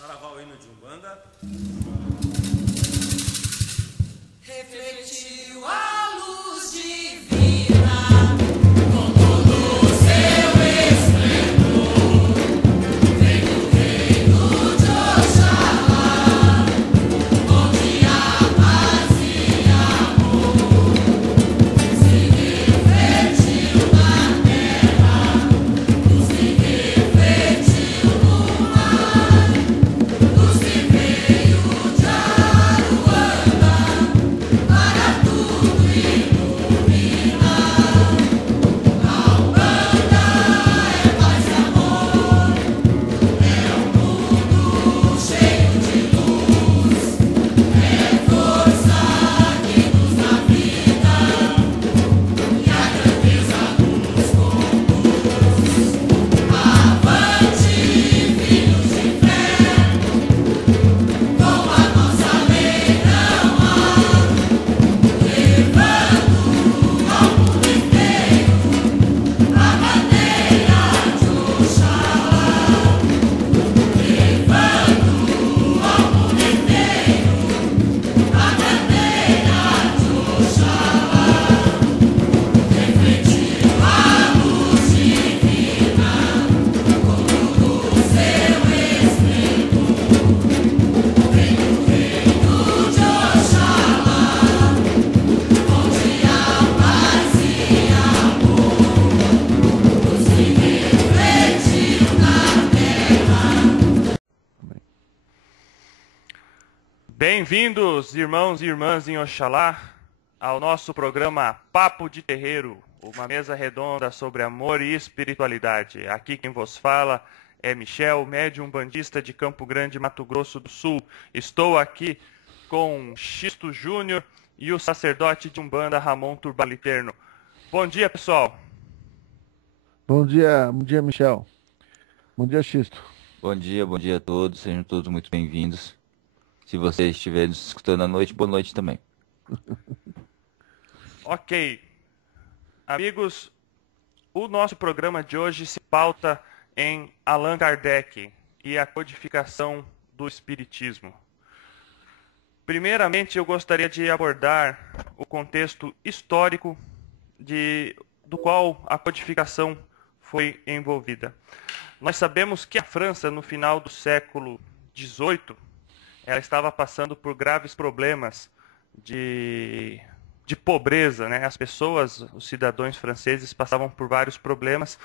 Saravá, o hino de Umbanda. Refletiu a luz divina com todo o seu esplendor. Vem do reino de Oxalá, onde há paz e amor. Se refletiu na terra, luz se refletiu no mar, luz que veio de Aruanda para tudo iluminar. A Umbanda é paz e amor, é um mundo cheio de luz, é força que nos dá vida e a grandeza nos conduz. Avante, filhos de fé, com a nossa lei não há, levando ao mundo inteiro a bandeira de Oxalá. Levando ao mundo inteiro a bandeira de Oxalá. Refletiu a luz divina com todo o seu esplendor. Vem do reino de Oxalá, onde há paz e amor. Luz que refletiu na terra. Bem-vindos, irmãos e irmãs em Oxalá, ao nosso programa Papo de Terreiro, uma mesa redonda sobre amor e espiritualidade. Aqui quem vos fala é Michel, médium umbandista de Campo Grande, Mato Grosso do Sul. Estou aqui com Xisto Júnior e o sacerdote de Umbanda, Ramon Turbaliterno. Bom dia, pessoal. Bom dia, Michel. Bom dia, Xisto. Bom dia a todos, sejam todos muito bem-vindos. Se vocês estiverem nos escutando à noite, boa noite também. Ok. Amigos, o nosso programa de hoje se pauta em Allan Kardec e a codificação do Espiritismo. Primeiramente, eu gostaria de abordar o contexto histórico do qual a codificação foi envolvida. Nós sabemos que a França, no final do século XVIII, ela estava passando por graves problemas de pobreza, né? As pessoas, os cidadãos franceses, passavam por vários problemas.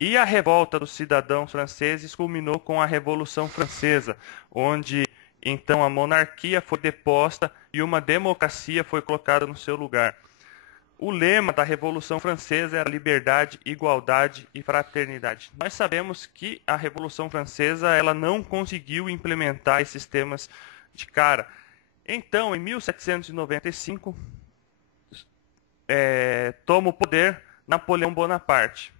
E a revolta dos cidadãos franceses culminou com a Revolução Francesa, onde então a monarquia foi deposta e uma democracia foi colocada no seu lugar. O lema da Revolução Francesa era liberdade, igualdade e fraternidade. Nós sabemos que a Revolução Francesa ela não conseguiu implementar esses temas de cara. Então, em 1795, toma o poder Napoleão Bonaparte.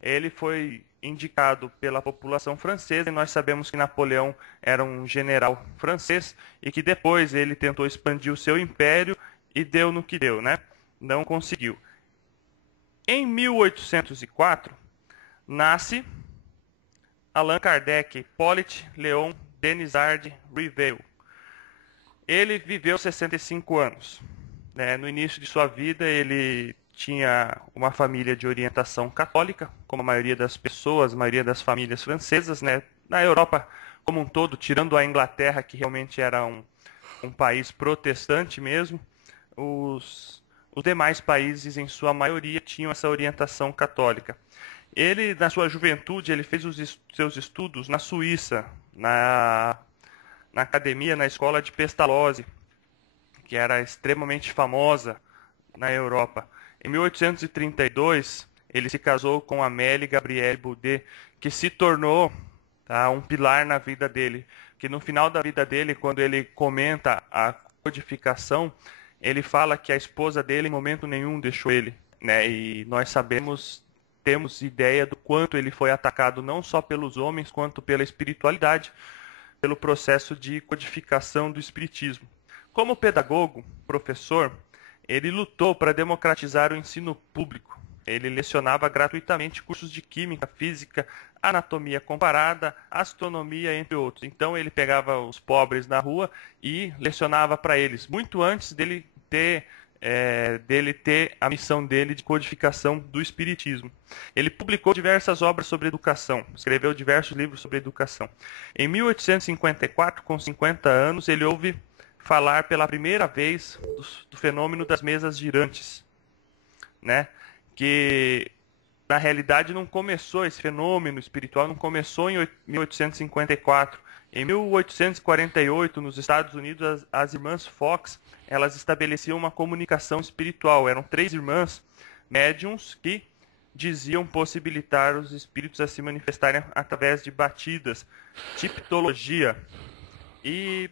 Ele foi indicado pela população francesa e nós sabemos que Napoleão era um general francês e que depois ele tentou expandir o seu império e deu no que deu, né? Não conseguiu. Em 1804, nasce Allan Kardec, Hippolyte Léon Denisard Rivel. Ele viveu 65 anos. Né? No início de sua vida, ele tinha uma família de orientação católica, como a maioria das pessoas, a maioria das famílias francesas, né? Na Europa como um todo, tirando a Inglaterra, que realmente era um país protestante mesmo, os demais países, em sua maioria, tinham essa orientação católica. Ele, na sua juventude, ele fez os seus estudos na Suíça, na academia, na escola de Pestalozzi, que era extremamente famosa na Europa. Em 1832, ele se casou com Amélie Gabrielle Boudet, que se tornou um pilar na vida dele. Que no final da vida dele, quando ele comenta a codificação, ele fala que a esposa dele em momento nenhum deixou ele, né? E nós temos ideia do quanto ele foi atacado não só pelos homens, quanto pela espiritualidade, pelo processo de codificação do espiritismo. Como pedagogo, professor, ele lutou para democratizar o ensino público. Ele lecionava gratuitamente cursos de química, física, anatomia comparada, astronomia, entre outros. Então ele pegava os pobres na rua e lecionava para eles, muito antes dele ter a missão dele de codificação do espiritismo. Ele publicou diversas obras sobre educação, escreveu diversos livros sobre educação. Em 1854, com 50 anos, ele ouve falar pela primeira vez do fenômeno das mesas girantes, né? Que na realidade não começou, esse fenômeno espiritual não começou em 1854. Em 1848, nos Estados Unidos, as irmãs Fox, elas estabeleciam uma comunicação espiritual. Eram 3 irmãs médiums que diziam possibilitar os espíritos a se manifestarem através de batidas, tipologia. E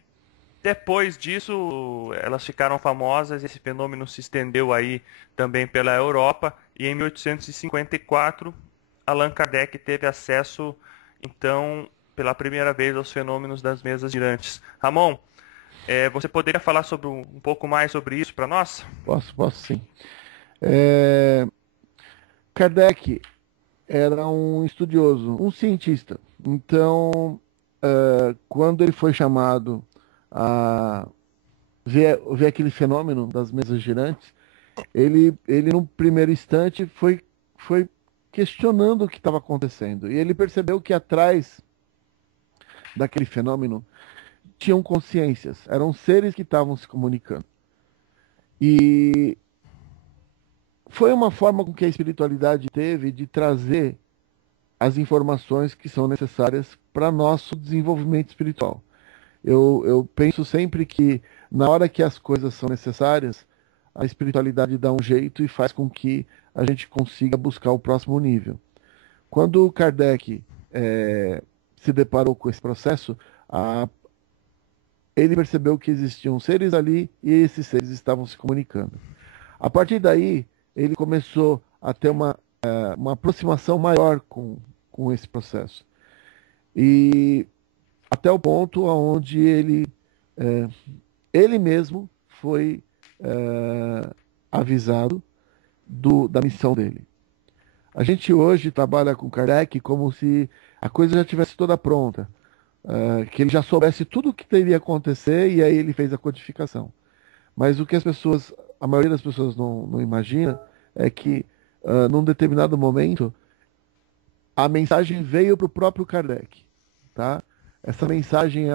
depois disso, elas ficaram famosas, esse fenômeno se estendeu aí também pela Europa, e em 1854, Allan Kardec teve acesso, então, pela primeira vez aos fenômenos das mesas girantes. Ramon, você poderia falar sobre um pouco mais sobre isso para nós? Posso sim. Kardec era um estudioso, um cientista. Então, quando ele foi chamado a ver aquele fenômeno das mesas girantes, ele no primeiro instante foi questionando o que estava acontecendo. E ele percebeu que atrás daquele fenômeno tinham consciências, eram seres que estavam se comunicando. E foi uma forma com que a espiritualidade teve de trazer as informações que são necessárias para nosso desenvolvimento espiritual. Eu penso sempre que na hora que as coisas são necessárias, a espiritualidade dá um jeito e faz com que a gente consiga buscar o próximo nível. Quando o Kardec se deparou com esse processo, ele percebeu que existiam seres ali e esses seres estavam se comunicando. A partir daí, ele começou a ter uma aproximação maior com esse processo. E até o ponto onde ele mesmo foi avisado da missão dele. A gente hoje trabalha com Kardec como se a coisa já estivesse toda pronta, que ele já soubesse tudo o que teria acontecer e aí ele fez a codificação. Mas o que a maioria das pessoas não imagina é que num determinado momento a mensagem veio para o próprio Kardec, tá? Essa mensagem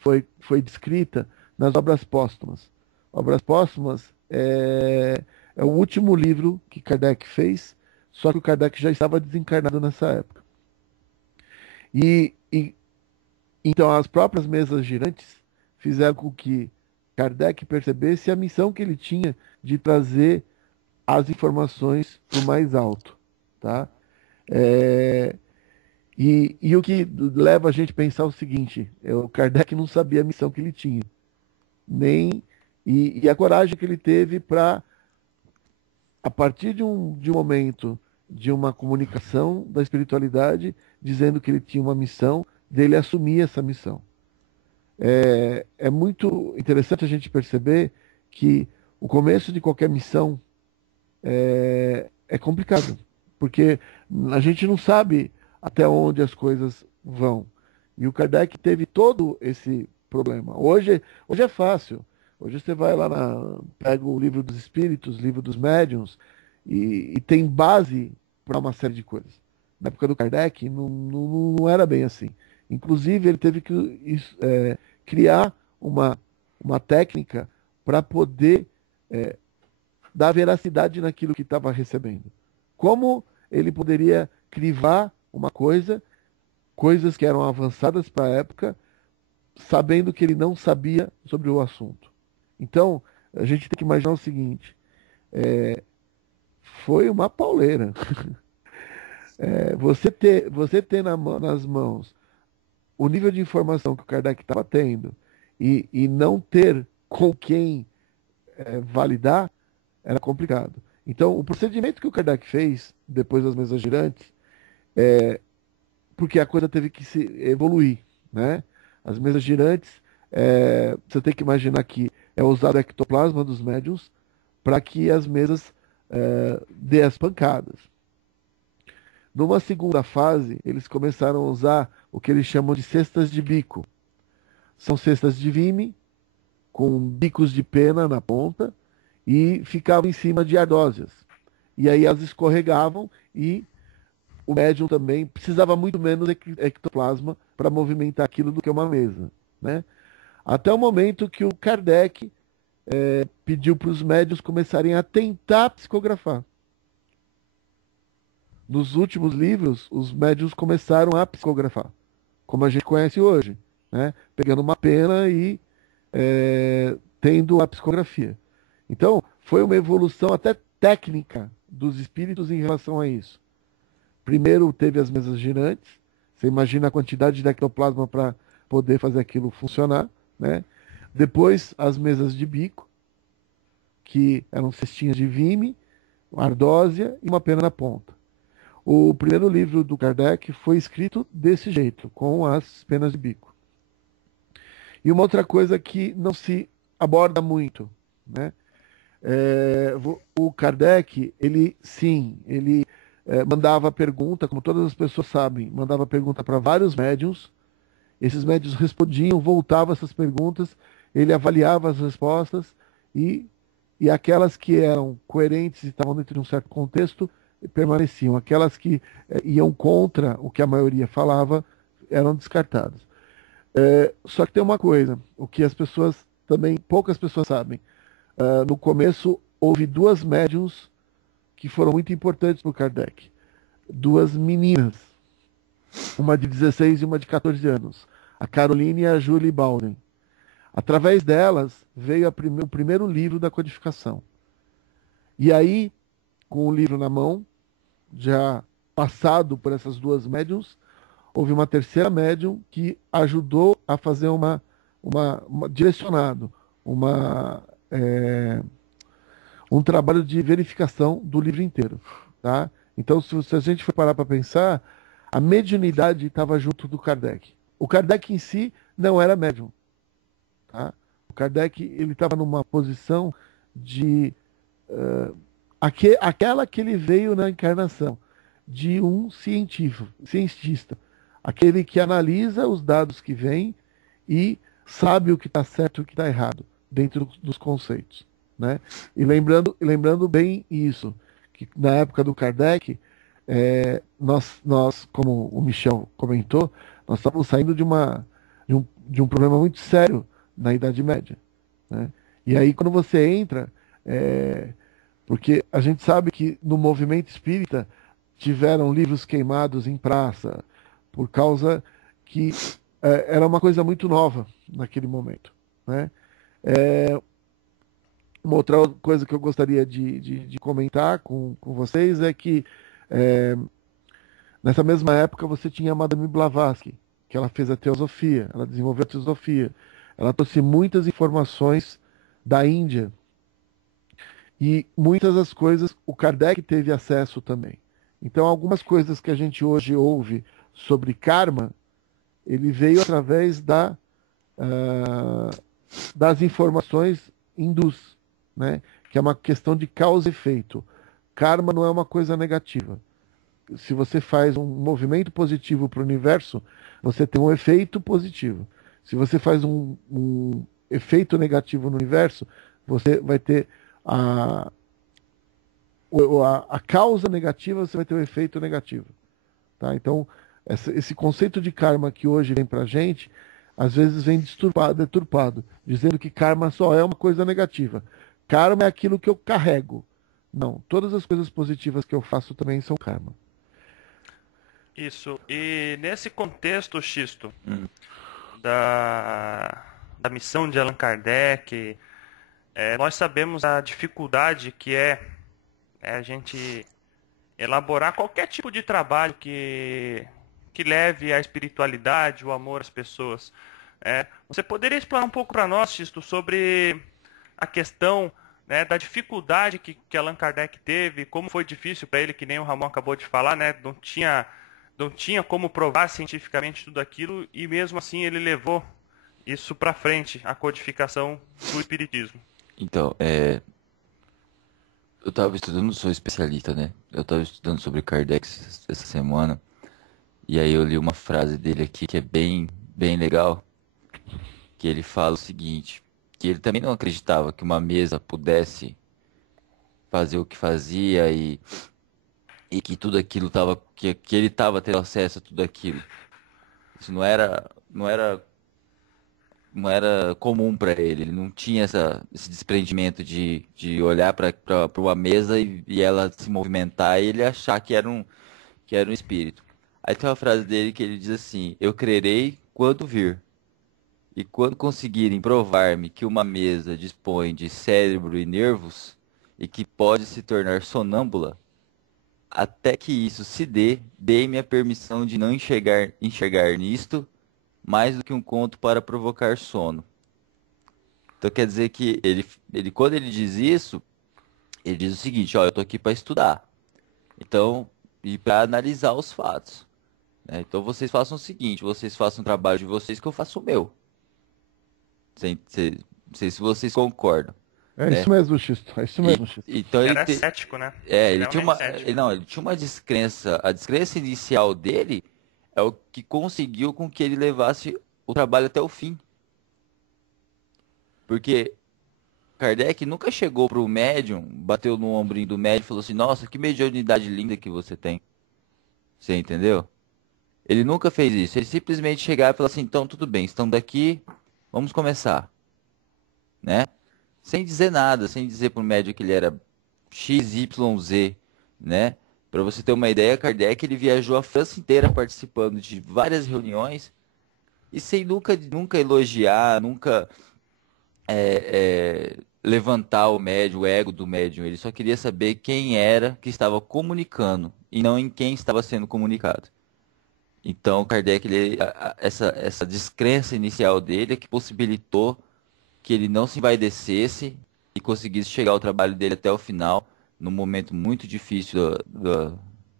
foi descrita nas obras póstumas. Obras póstumas é o último livro que Kardec fez, só que o Kardec já estava desencarnado nessa época. Então as próprias mesas girantes fizeram com que Kardec percebesse a missão que ele tinha de trazer as informações para o mais alto, tá? E o que leva a gente a pensar o seguinte, o Kardec não sabia a missão que ele tinha, e a coragem que ele teve para, a partir de um momento de uma comunicação da espiritualidade, dizendo que ele tinha uma missão, dele assumir essa missão. É muito interessante a gente perceber que o começo de qualquer missão é complicado, porque a gente não sabe até onde as coisas vão. E o Kardec teve todo esse problema. Hoje é fácil. Hoje você vai lá, pega o livro dos espíritos, livro dos médiuns, e tem base para uma série de coisas. Na época do Kardec, não era bem assim. Inclusive, ele teve que criar uma técnica para poder dar veracidade naquilo que estava recebendo. Como ele poderia crivar coisas que eram avançadas para a época, sabendo que ele não sabia sobre o assunto. Então, a gente tem que imaginar o seguinte, foi uma pauleira. Você ter nas mãos o nível de informação que o Kardec estava tendo e não ter com quem validar, era complicado. Então, o procedimento que o Kardec fez, depois das mesas girantes, porque a coisa teve que se evoluir, né? As mesas girantes, você tem que imaginar que é usado o ectoplasma dos médiuns para que as mesas dê as pancadas. Numa segunda fase, eles começaram a usar o que eles chamam de cestas de bico. São cestas de vime, com bicos de pena na ponta, e ficavam em cima de ardósias. E aí elas escorregavam e o médium também precisava muito menos ectoplasma para movimentar aquilo do que uma mesa, né? Até o momento que o Kardec pediu para os médiuns começarem a tentar psicografar. Nos últimos livros, os médiuns começaram a psicografar, como a gente conhece hoje, né? Pegando uma pena e tendo a psicografia. Então, foi uma evolução até técnica dos espíritos em relação a isso. Primeiro teve as mesas girantes, você imagina a quantidade de ectoplasma para poder fazer aquilo funcionar, né? Depois as mesas de bico, que eram cestinhas de vime, ardósia e uma pena na ponta. O primeiro livro do Kardec foi escrito desse jeito, com as penas de bico. E uma outra coisa que não se aborda muito, né? O Kardec, ele mandava pergunta, como todas as pessoas sabem, mandava pergunta para vários médiuns, esses médiuns respondiam, voltavam essas perguntas, ele avaliava as respostas e aquelas que eram coerentes e estavam dentro de um certo contexto, permaneciam. Aquelas que iam contra o que a maioria falava, eram descartadas. Só que tem uma coisa, o que as pessoas também, poucas pessoas sabem. No começo, houve duas médiuns que foram muito importantes para o Kardec. Duas meninas, uma de 16 e uma de 14 anos, a Caroline e a Julie Bowden. Através delas veio o primeiro livro da codificação. E aí, com o livro na mão, já passado por essas duas médiums, houve uma terceira médium que ajudou a fazer direcionado, um trabalho de verificação do livro inteiro. Tá? Então, se a gente for parar para pensar, a mediunidade estava junto do Kardec. O Kardec em si não era médium. Tá? O Kardec estava numa posição de aquela que ele veio na encarnação, de um cientista, aquele que analisa os dados que vêm e sabe o que está certo e o que está errado dentro dos conceitos, né? E lembrando bem isso, que na época do Kardec, nós, como o Michel comentou, nós estávamos saindo de um problema muito sério na Idade Média, né? E aí quando você entra, porque a gente sabe que no movimento espírita tiveram livros queimados em praça, por causa que era uma coisa muito nova naquele momento, né? Uma outra coisa que eu gostaria de comentar com vocês é que nessa mesma época você tinha a Madame Blavatsky, que ela fez a teosofia, ela desenvolveu a teosofia, ela trouxe muitas informações da Índia e muitas das coisas o Kardec teve acesso também. Então algumas coisas que a gente hoje ouve sobre karma, ele veio através das informações hindus, né? Que é uma questão de causa e efeito. Karma não é uma coisa negativa. Se você faz um movimento positivo para o universo, você tem um efeito positivo. Se você faz um efeito negativo no universo, você vai ter a causa negativa, você vai ter o efeito negativo. Tá? Então, esse conceito de karma que hoje vem para a gente, às vezes vem deturpado, dizendo que karma só é uma coisa negativa. Karma é aquilo que eu carrego. Não, todas as coisas positivas que eu faço também são karma. Isso. E nesse contexto, Xisto, da missão de Allan Kardec, nós sabemos a dificuldade que é a gente elaborar qualquer tipo de trabalho que leve a espiritualidade, o amor às pessoas. Você poderia explanar um pouco para nós, Xisto, sobre a questão, né, da dificuldade que Allan Kardec teve, como foi difícil para ele, que nem o Ramon acabou de falar, né? Não tinha como provar cientificamente tudo aquilo, e mesmo assim ele levou isso para frente, a codificação do espiritismo. Então, Eu tava estudando, não sou especialista, né? Eu tava estudando sobre Kardec essa semana, e aí eu li uma frase dele aqui que é bem legal, que ele fala o seguinte, que ele também não acreditava que uma mesa pudesse fazer o que fazia e que tudo aquilo tava, que ele tava tendo acesso a tudo aquilo. Isso não era comum para ele. Ele não tinha esse desprendimento de olhar para uma mesa e ela se movimentar e ele achar que era um espírito. Aí tem uma frase dele que ele diz assim: Eu crerei quando vir. E quando conseguirem provar-me que uma mesa dispõe de cérebro e nervos e que pode se tornar sonâmbula, até que isso se dê, dei-me a permissão de não enxergar nisto mais do que um conto para provocar sono. Então quer dizer que ele quando ele diz isso, ele diz o seguinte, ó, eu tô aqui para estudar. Então, e para analisar os fatos, né? Então vocês façam o seguinte, vocês façam o trabalho de vocês que eu faço o meu. Não sei se vocês concordam, É né? isso mesmo, Xisto. É isso mesmo, Xisto. Então Ele ele era cético, né? ele tinha Realmente uma, cético. não, ele tinha uma descrença. A descrença inicial dele é o que conseguiu com que ele levasse o trabalho até o fim. Porque Kardec nunca chegou pro médium, bateu no ombrinho do médium e falou assim: Nossa, que mediunidade linda que você tem. Você entendeu? Ele nunca fez isso. Ele simplesmente chegava e falava assim: Então, tudo bem, estamos daqui, vamos começar, né? Sem dizer nada, sem dizer pro médium que ele era XYZ, né? Para você ter uma ideia, Kardec ele viajou a França inteira participando de várias reuniões e sem nunca elogiar, nunca levantar o médium, o ego do médium. Ele só queria saber quem era que estava comunicando e não em quem estava sendo comunicado. Então, Kardec, essa descrença inicial dele é que possibilitou que ele não se envaidecesse e conseguisse chegar ao trabalho dele até o final, num momento muito difícil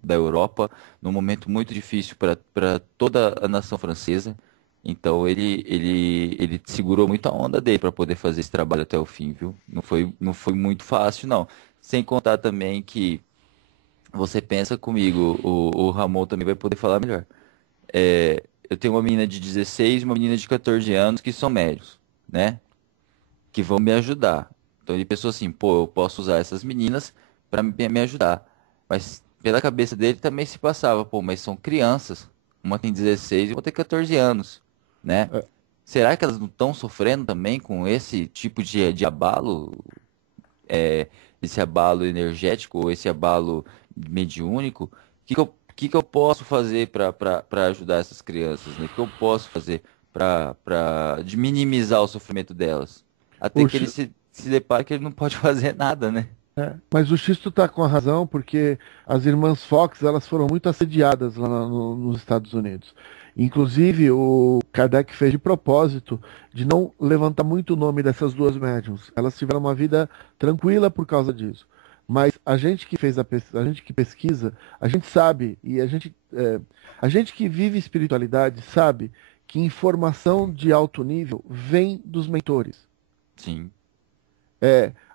da Europa, num momento muito difícil para toda a nação francesa. Então ele segurou muito a onda dele para poder fazer esse trabalho até o fim, viu? Não foi muito fácil, não. Sem contar também que você pensa comigo, o Ramon também vai poder falar melhor. Eu tenho uma menina de 16 e uma menina de 14 anos que são médios, né? Que vão me ajudar. Então ele pensou assim, pô, eu posso usar essas meninas para me ajudar. Mas pela cabeça dele também se passava, pô, mas são crianças. Uma tem 16 e outra tem 14 anos, né? É. Será que elas não estão sofrendo também com esse tipo de abalo? Esse abalo energético ou esse abalo mediúnico? O que que eu posso fazer para ajudar essas crianças, né? O que eu posso fazer para minimizar o sofrimento delas? Até que Poxa. ele se depara que ele não pode fazer nada, né? Mas o Xisto está com a razão, porque as irmãs Fox elas foram muito assediadas lá nos Estados Unidos. Inclusive, o Kardec fez de propósito de não levantar muito o nome dessas duas médiums. Elas tiveram uma vida tranquila por causa disso. Mas a gente que fez a gente que pesquisa, a gente sabe, e a gente que vive espiritualidade sabe que informação de alto nível vem dos mentores. Sim,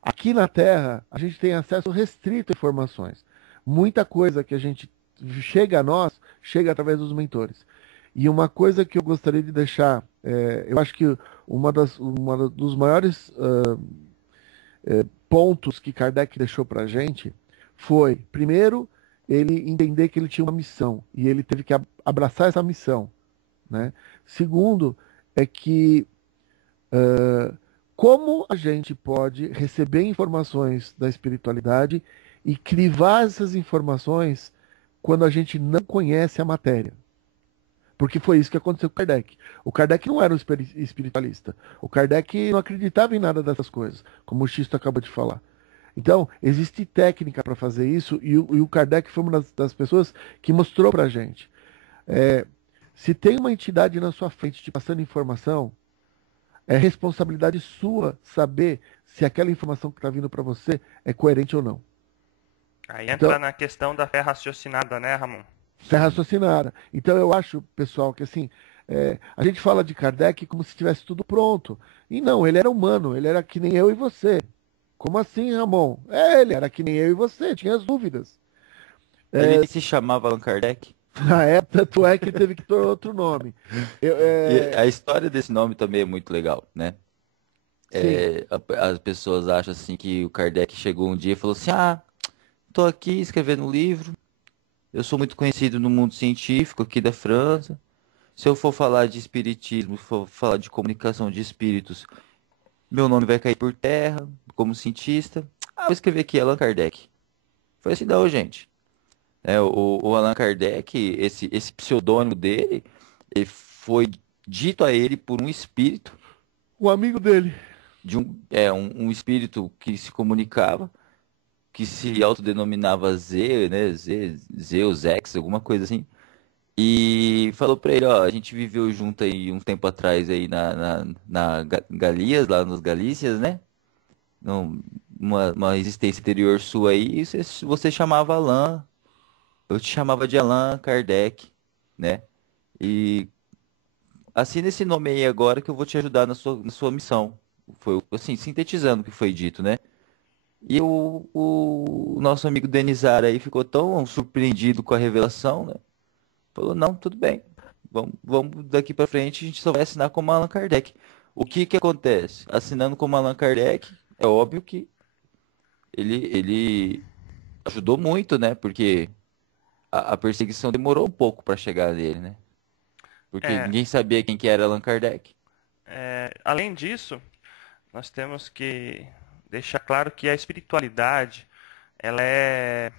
Aqui na Terra, a gente tem acesso restrito a informações. Muita coisa que a gente chega a nós, chega através dos mentores. E uma coisa que eu gostaria de deixar, eu acho que uma dos maiores pontos que Kardec deixou para a gente foi, primeiro, ele entender que ele tinha uma missão e ele teve que abraçar essa missão, né? Segundo, é que como a gente pode receber informações da espiritualidade e crivar essas informações quando a gente não conhece a matéria. Porque foi isso que aconteceu com o Kardec. O Kardec não era um espiritualista. O Kardec não acreditava em nada dessas coisas, como o Xisto acabou de falar. Então, existe técnica para fazer isso e o Kardec foi uma das pessoas que mostrou para a gente. Se tem uma entidade na sua frente te passando informação, é responsabilidade sua saber se aquela informação que está vindo para você é coerente ou não. Aí entra na questão da fé raciocinada, né, Ramon? Fé raciocinada. Então eu acho, pessoal, que assim, a gente fala de Kardec como se tivesse tudo pronto. E não, ele era humano, ele era que nem eu e você. Como assim, Ramon? Ele era que nem eu e você, tinha as dúvidas. Ele se chamava Allan Kardec. Na época, tanto é que teve que ter outro nome. E a história desse nome também é muito legal, né? Sim, As pessoas acham assim que o Kardec chegou um dia e falou assim: Ah, tô aqui escrevendo um livro. Eu sou muito conhecido no mundo científico aqui da França. Se eu for falar de espiritismo, for falar de comunicação de espíritos, meu nome vai cair por terra como cientista. Ah, vou escrever aqui Allan Kardec. Foi assim, não, gente. O Allan Kardec, esse pseudônimo dele, ele foi dito a ele por um espírito, o amigo dele. um espírito que se comunicava, que se autodenominava Z, né? Zeus X, alguma coisa assim. E falou pra ele, ó, a gente viveu junto aí um tempo atrás aí na Galias, lá nos Galícias, né? Uma existência interior sua aí, e você chamava Allan, eu te chamava de Allan Kardec, né? E assina esse nome aí agora que eu vou te ajudar na sua missão. Foi assim, sintetizando o que foi dito, né? E o nosso amigo Denizar aí ficou tão surpreendido com a revelação, né? Falou, não, tudo bem. Vamos daqui pra frente, a gente só vai assinar como Allan Kardec. O que que acontece? Assinando como Allan Kardec, é óbvio que ele ajudou muito, né? Porque a perseguição demorou um pouco para chegar nele, né? Porque É, ninguém sabia quem que era Allan Kardec. além disso, nós temos que deixar claro que a espiritualidade ela é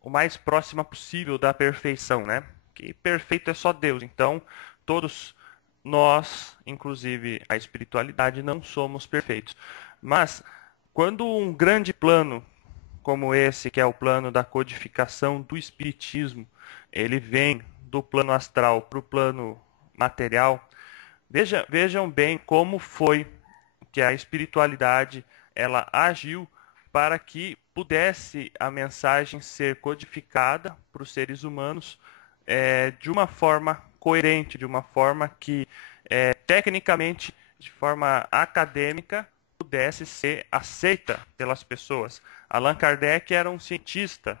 o mais próxima possível da perfeição, né? Que perfeito é só Deus. Então, todos nós, inclusive a espiritualidade, não somos perfeitos. Mas quando um grande plano como esse, que é o plano da codificação do espiritismo, ele vem do plano astral para o plano material, vejam bem como foi que a espiritualidade ela agiu para que pudesse a mensagem ser codificada para os seres humanos de uma forma coerente, de uma forma que tecnicamente, de forma acadêmica, pudesse ser aceita pelas pessoas. Allan Kardec era um cientista,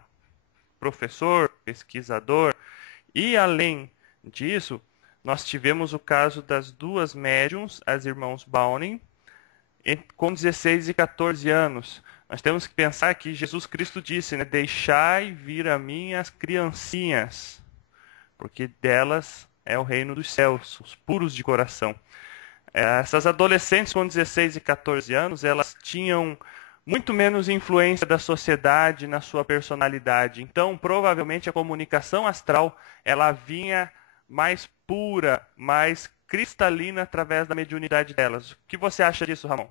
professor, pesquisador, e além disso, nós tivemos o caso das duas médiums, as irmãos Browning, com 16 e 14 anos. Nós temos que pensar que Jesus Cristo disse, né, deixai vir a mim as criancinhas, porque delas é o reino dos céus, os puros de coração. Essas adolescentes com 16 e 14 anos, elas tinham muito menos influência da sociedade na sua personalidade. Então, provavelmente, a comunicação astral ela vinha mais pura, mais cristalina através da mediunidade delas. O que você acha disso, Ramon?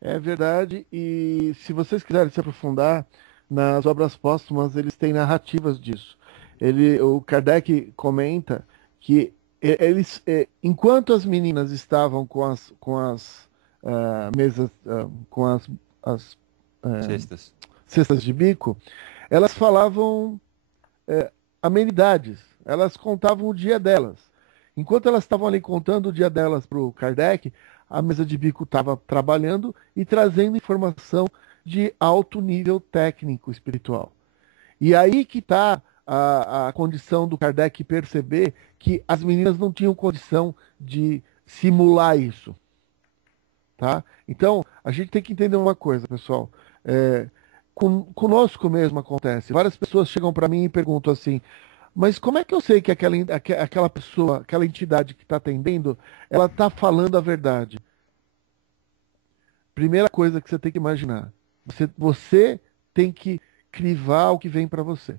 É verdade, e se vocês quiserem se aprofundar, nas obras póstumas eles têm narrativas disso. O Kardec comenta que enquanto as meninas estavam com as mesas, com as Cestas. cestas de bico, elas falavam amenidades, elas contavam o dia delas. Enquanto elas estavam ali contando o dia delas para o Kardec, a mesa de bico estava trabalhando e trazendo informação de alto nível técnico espiritual. E aí que está a condição do Kardec perceber que as meninas não tinham condição de simular isso. Tá? Então, a gente tem que entender uma coisa, pessoal. Conosco mesmo acontece. Várias pessoas chegam para mim e perguntam assim, mas como é que eu sei que aquela pessoa, aquela entidade que está atendendo, ela está falando a verdade? Primeira coisa que você tem que imaginar. Você tem que crivar o que vem para você.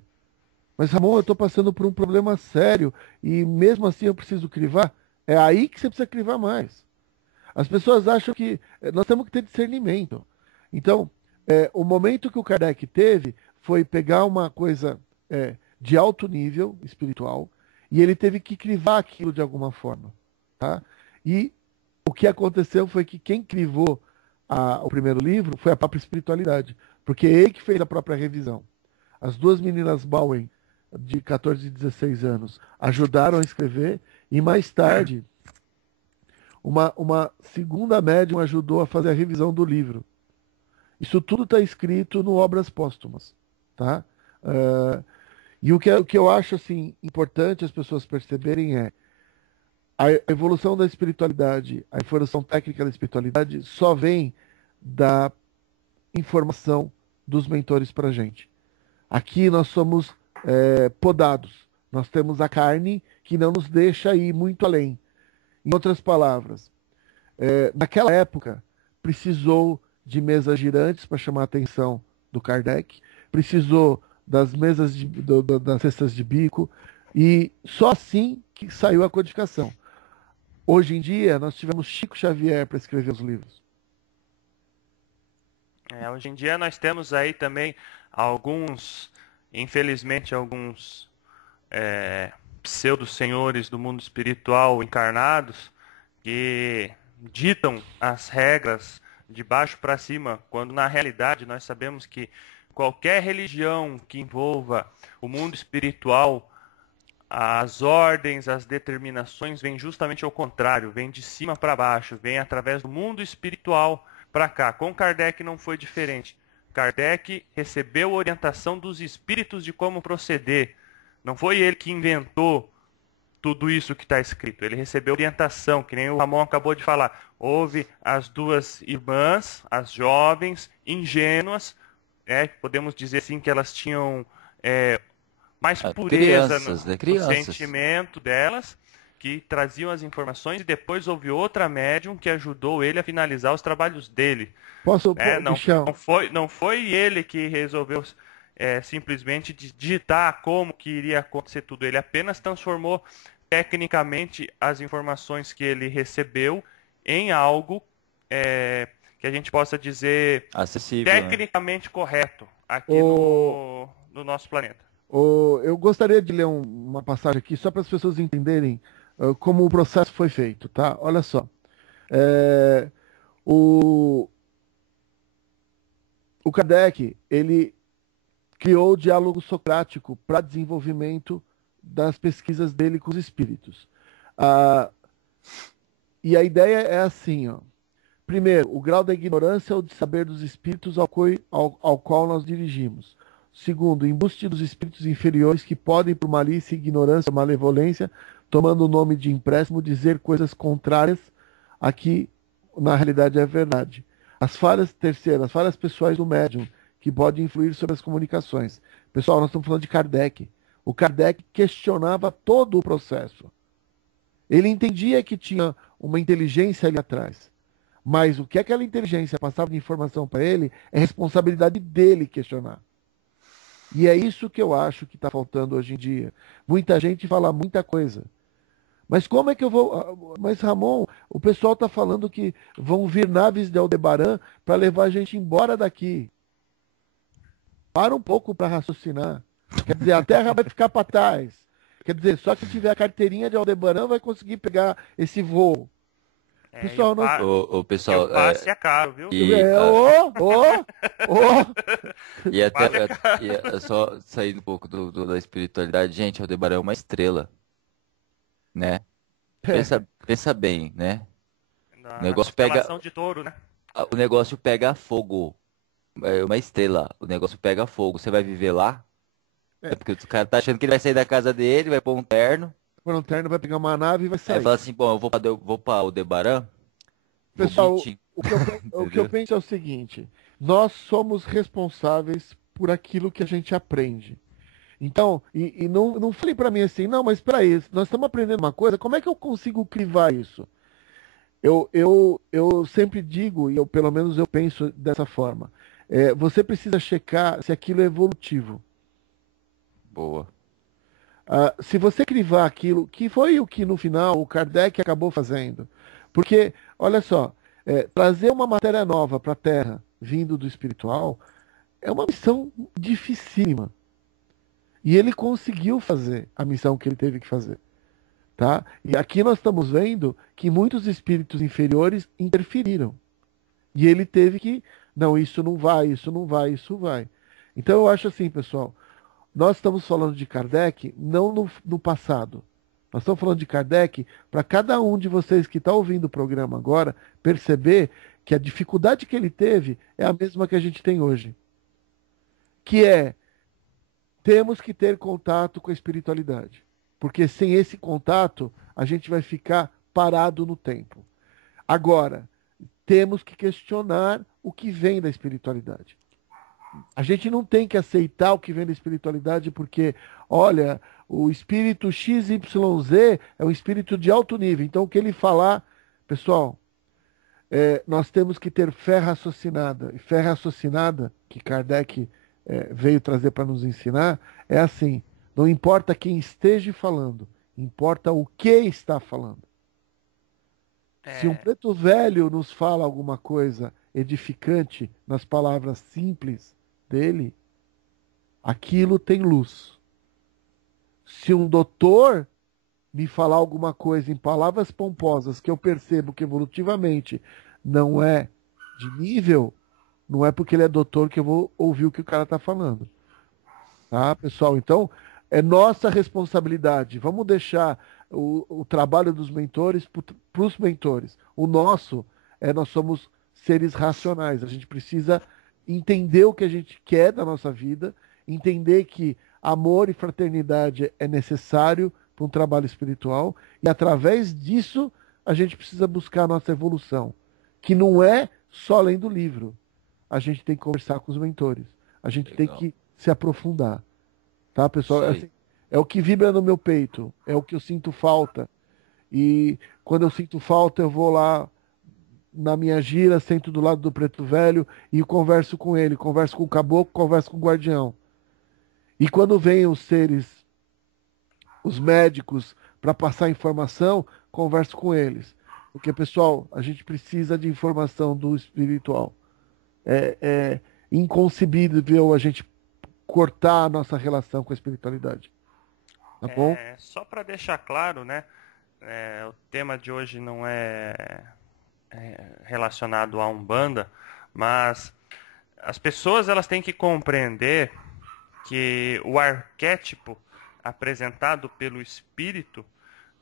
Mas, Ramon, eu estou passando por um problema sério e mesmo assim eu preciso crivar? É aí que você precisa crivar mais. As pessoas acham que nós temos que ter discernimento. Então, o momento que o Kardec teve foi pegar uma coisa de alto nível espiritual e ele teve que crivar aquilo de alguma forma. Tá? E o que aconteceu foi que quem crivou o primeiro livro foi a própria espiritualidade, porque ele que fez a própria revisão. As duas meninas Bowen, de 14 e 16 anos, ajudaram a escrever e mais tarde uma segunda médium ajudou a fazer a revisão do livro. Isso tudo está escrito no Obras Póstumas, tá? E o que eu acho assim importante as pessoas perceberem é a evolução da espiritualidade, a evolução técnica da espiritualidade só vem da informação dos mentores para a gente. Aqui nós somos podados. Nós temos a carne que não nos deixa ir muito além. Em outras palavras, naquela época precisou de mesas girantes para chamar a atenção do Kardec, precisou das mesas das cestas de bico, e só assim que saiu a codificação. Hoje em dia, nós tivemos Chico Xavier para escrever os livros. Hoje em dia nós temos aí também infelizmente, alguns pseudo-senhores do mundo espiritual encarnados que ditam as regras de baixo para cima, quando na realidade nós sabemos que qualquer religião que envolva o mundo espiritual, as ordens, as determinações vêm justamente ao contrário, vêm de cima para baixo, vêm através do mundo espiritual para cá. Com Kardec não foi diferente. Kardec recebeu orientação dos espíritos de como proceder. Não foi ele que inventou tudo isso que está escrito. Ele recebeu orientação, que nem o Ramon acabou de falar. Houve as duas irmãs, as jovens, ingênuas, podemos dizer assim que elas tinham mais pureza no sentimento delas, que traziam as informações, e depois houve outra médium que ajudou ele a finalizar os trabalhos dele. Não foi ele que resolveu simplesmente digitar como que iria acontecer tudo. Ele apenas transformou tecnicamente as informações que ele recebeu em algo que a gente possa dizer acessível, tecnicamente correto aqui no nosso planeta. Eu gostaria de ler uma passagem aqui só para as pessoas entenderem como o processo foi feito, tá? Olha só. O Kardec, ele criou o diálogo socrático para desenvolvimento das pesquisas dele com os espíritos. E a ideia é assim, ó. Primeiro, o grau da ignorância ou de saber dos espíritos ao qual nós dirigimos. Segundo, o embuste dos espíritos inferiores que podem, por malícia, ignorância ou malevolência, tomando o nome de empréstimo, dizer coisas contrárias a que, na realidade, é verdade. Terceiro, as falhas pessoais do médium, que podem influir sobre as comunicações. Pessoal, nós estamos falando de Kardec. O Kardec questionava todo o processo. Ele entendia que tinha uma inteligência ali atrás. Mas o que aquela inteligência passava de informação para ele é responsabilidade dele questionar. E é isso que eu acho que está faltando hoje em dia. Muita gente fala muita coisa. Mas como é que eu vou... Mas, Ramon, o pessoal está falando que vão vir naves de Aldebaran para levar a gente embora daqui. Para um pouco para raciocinar. Quer dizer, a Terra vai ficar para trás. Quer dizer, só que tiver a carteirinha de Aldebaran vai conseguir pegar esse voo. Pessoal, o pessoal, o passe é caro, viu? E até só saindo um pouco da espiritualidade, gente, Aldebaran é uma estrela, né? Pensa bem, né? O negócio de touro, né? O negócio pega fogo. É uma estrela, o negócio pega fogo. Você vai viver lá? Porque o cara tá achando que ele vai sair da casa dele, vai pôr um terno. Quando o terno vai pegar uma nave e vai sair. Aí fala assim, bom, eu vou para Aldebaran. Pessoal, o que eu penso é o seguinte: nós somos responsáveis por aquilo que a gente aprende. Então, e não falei para mim assim, não, mas espera aí, nós estamos aprendendo uma coisa, como é que eu consigo crivar isso? Eu sempre digo, e pelo menos eu penso dessa forma, você precisa checar se aquilo é evolutivo. Boa. Se você crivar aquilo, que foi o que no final o Kardec acabou fazendo. Porque, olha só, trazer uma matéria nova para a Terra, vindo do espiritual, é uma missão dificílima. E ele conseguiu fazer a missão que ele teve que fazer. Tá? E aqui nós estamos vendo que muitos espíritos inferiores interferiram. E ele teve que, não, isso não vai, isso não vai, isso vai. Então eu acho assim, pessoal, nós estamos falando de Kardec não no passado. Nós estamos falando de Kardec para cada um de vocês que está ouvindo o programa agora perceber que a dificuldade que ele teve é a mesma que a gente tem hoje. Que é, temos que ter contato com a espiritualidade. Porque sem esse contato, a gente vai ficar parado no tempo. Agora, temos que questionar o que vem da espiritualidade. A gente não tem que aceitar o que vem da espiritualidade porque, olha, o espírito XYZ é um espírito de alto nível. Então, o que ele falar, pessoal, nós temos que ter fé raciocinada. E fé raciocinada, que Kardec veio trazer para nos ensinar, é assim: não importa quem esteja falando, importa o que está falando. Se um preto velho nos fala alguma coisa edificante nas palavras simples dele, aquilo tem luz. Se um doutor me falar alguma coisa em palavras pomposas que eu percebo que evolutivamente não é de nível, não é porque ele é doutor que eu vou ouvir o que o cara está falando. Tá, pessoal? Então, é nossa responsabilidade. Vamos deixar o trabalho dos mentores para os mentores. O nosso nós somos seres racionais. A gente precisa entender o que a gente quer da nossa vida, entender que amor e fraternidade é necessário para um trabalho espiritual, e através disso a gente precisa buscar a nossa evolução, que não é só lendo livro. A gente tem que conversar com os mentores. A gente tem Legal. que se aprofundar. Tá, pessoal? Isso aí. Assim, é o que vibra no meu peito, é o que eu sinto falta. E quando eu sinto falta, eu vou lá na minha gira, sento do lado do preto velho e converso com ele, converso com o caboclo, converso com o guardião. E quando vêm os seres, os médicos, para passar informação, converso com eles. Porque, pessoal, a gente precisa de informação do espiritual. É inconcebível a gente cortar a nossa relação com a espiritualidade. Tá bom? Só para deixar claro, né? O tema de hoje não é relacionado à Umbanda, mas as pessoas elas têm que compreender que o arquétipo apresentado pelo espírito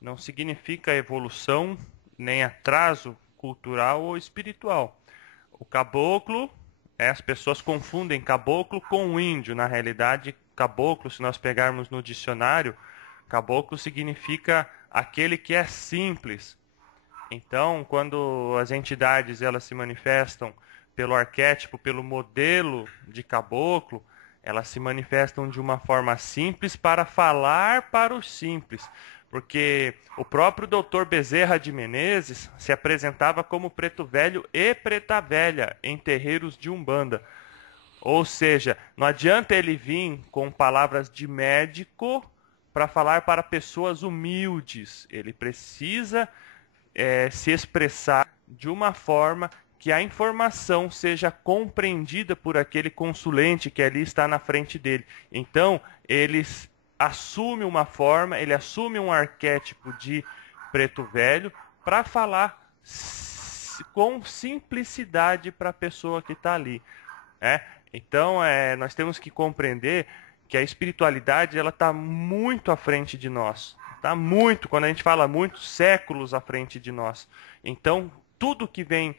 não significa evolução nem atraso cultural ou espiritual. O caboclo, as pessoas confundem caboclo com índio. Na realidade, caboclo, se nós pegarmos no dicionário, caboclo significa aquele que é simples. Então, quando as entidades elas se manifestam pelo arquétipo, pelo modelo de caboclo, elas se manifestam de uma forma simples para falar para os simples. Porque o próprio Dr. Bezerra de Menezes se apresentava como preto velho e preta velha em terreiros de Umbanda. Ou seja, não adianta ele vir com palavras de médico para falar para pessoas humildes. Ele precisa se expressar de uma forma que a informação seja compreendida por aquele consulente que ali está na frente dele. Então, ele assume uma forma, ele assume um arquétipo de preto velho para falar com simplicidade para a pessoa que está ali. Então, nós temos que compreender que a espiritualidade ela está muito à frente de nós. Tá muito, quando a gente fala muito, séculos à frente de nós. Então, tudo que vem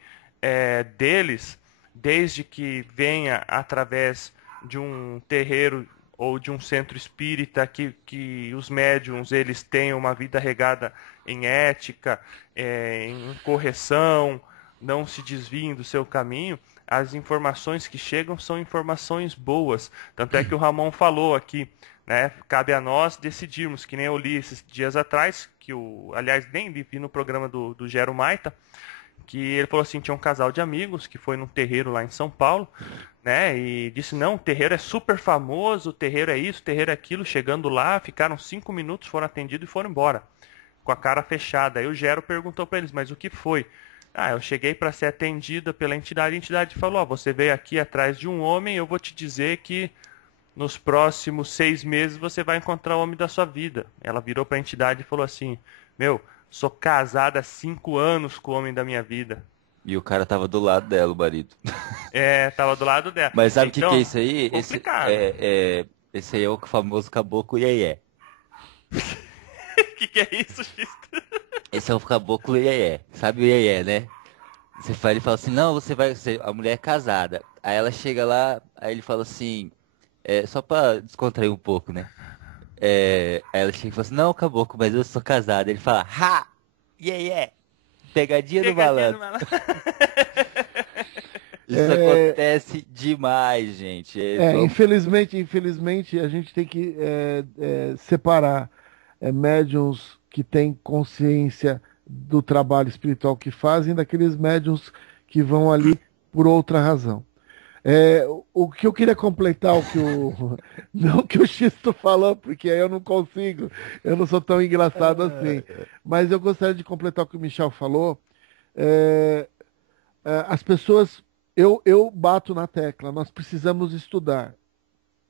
deles, desde que venha através de um terreiro ou de um centro espírita, que os médiuns eles tenham uma vida regada em ética, em correção, não se desviem do seu caminho, as informações que chegam são informações boas. Tanto é que o Ramon falou aqui, né? Cabe a nós decidirmos, que nem eu li esses dias atrás, aliás, nem vi no programa do Gero Maita, que ele falou assim, tinha um casal de amigos que foi num terreiro lá em São Paulo, né? E disse, não, o terreiro é super famoso, o terreiro é isso, o terreiro é aquilo. Chegando lá, ficaram 5 minutos, foram atendidos e foram embora, com a cara fechada. Aí o Gero perguntou para eles, mas o que foi? Eu cheguei para ser atendida pela entidade, a entidade falou, você veio aqui atrás de um homem, eu vou te dizer que nos próximos 6 meses você vai encontrar o homem da sua vida. Ela virou para a entidade e falou assim, sou casada há 5 anos com o homem da minha vida. E o cara tava do lado dela, o marido. Tava do lado dela. Mas sabe o então, que é isso aí? Complicado. Esse aí é o famoso caboclo iê-iê. Que é isso, Xisto? Esse é o caboclo iê-iê. Sabe o iê-iê, né? Ele fala assim, não, a mulher é casada. Aí ela chega lá, aí ele fala assim, só pra descontrair um pouco, né? Aí ela chega e fala assim, não, caboclo, mas eu sou casada. Ele fala, ha! Yeah, yeah! Pegadinha do Pegadinha do malandro. malandro. Isso acontece demais, gente. Infelizmente a gente tem que separar médiums que têm consciência do trabalho espiritual que fazem daqueles médiums que vão ali por outra razão. O que eu queria completar, não o que o Xisto falou, porque aí eu não consigo, eu não sou tão engraçado assim, mas eu gostaria de completar o que o Michel falou. É, as pessoas, eu bato na tecla, nós precisamos estudar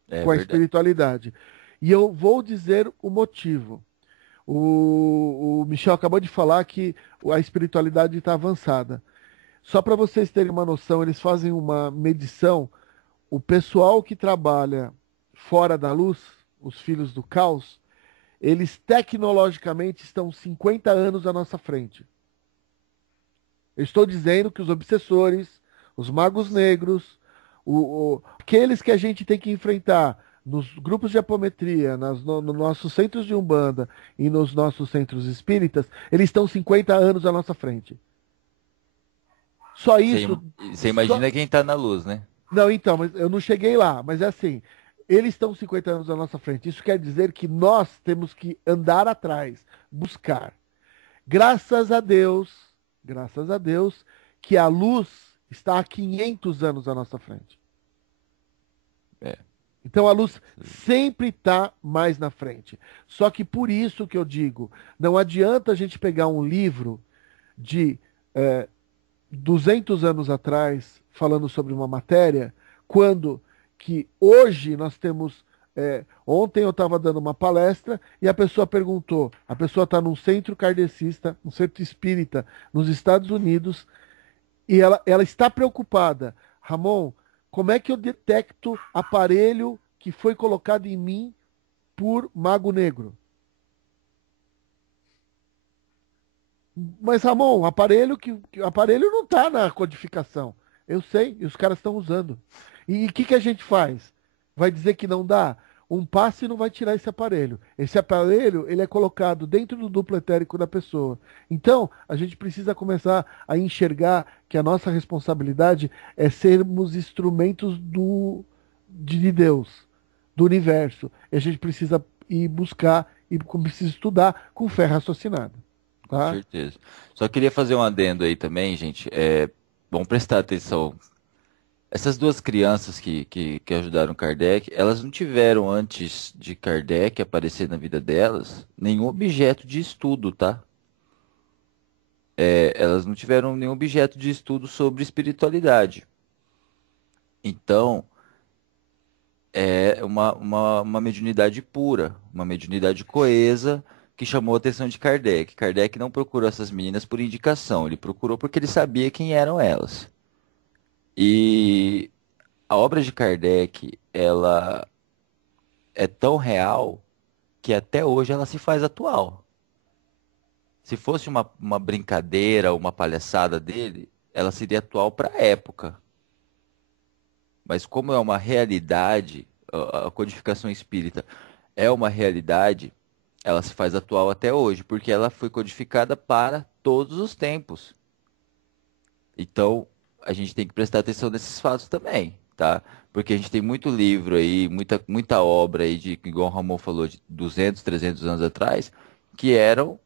É com a verdade. espiritualidade. E eu vou dizer o motivo. O Michel acabou de falar que a espiritualidade está avançada. Só para vocês terem uma noção, eles fazem uma medição. O pessoal que trabalha fora da luz, os filhos do caos, eles tecnologicamente estão 50 anos à nossa frente. Eu estou dizendo que os obsessores, os magos negros, aqueles que a gente tem que enfrentar nos grupos de apometria, nos nossos centros de Umbanda e nos nossos centros espíritas, eles estão 50 anos à nossa frente. Só isso. Você imagina quem tá na luz, né? Não, então, mas eu não cheguei lá, mas é assim, eles estão 50 anos à nossa frente. Isso quer dizer que nós temos que andar atrás, buscar. Graças a Deus, que a luz está há 500 anos à nossa frente. É. Então a luz sempre está mais na frente. Só que por isso que eu digo, não adianta a gente pegar um livro de 200 anos atrás, falando sobre uma matéria, quando que hoje nós temos. Ontem eu estava dando uma palestra e a pessoa perguntou, a pessoa está num centro kardecista, um centro espírita, nos Estados Unidos, e ela está preocupada. Ramon, como é que eu detecto aparelho que foi colocado em mim por mago negro? Mas, Ramon, aparelho não está na codificação. Eu sei, e os caras estão usando. E o que a gente faz? Vai dizer que não dá? Um passe não vai tirar esse aparelho. Esse aparelho, ele é colocado dentro do duplo etérico da pessoa. Então, a gente precisa começar a enxergar que a nossa responsabilidade é sermos instrumentos de Deus, do universo. E a gente precisa ir buscar e precisa estudar com fé raciocinada. Com Tá? certeza. Só queria fazer um adendo aí também, gente. Vamos prestar atenção. Essas duas crianças que ajudaram Kardec, elas não tiveram, antes de Kardec aparecer na vida delas, nenhum objeto de estudo, tá? Elas não tiveram nenhum objeto de estudo sobre espiritualidade. Então, é uma mediunidade pura, uma mediunidade coesa, que chamou a atenção de Kardec. Kardec não procurou essas meninas por indicação, ele procurou porque ele sabia quem eram elas. E a obra de Kardec, ela é tão real que até hoje ela se faz atual. Se fosse uma brincadeira, uma palhaçada dele, ela seria atual para a época. Mas como é uma realidade, a codificação espírita é uma realidade, ela se faz atual até hoje, porque ela foi codificada para todos os tempos. Então, a gente tem que prestar atenção nesses fatos também, tá? Porque a gente tem muito livro aí, muita obra aí, igual o Ramon falou, de 200, 300 anos atrás, que eram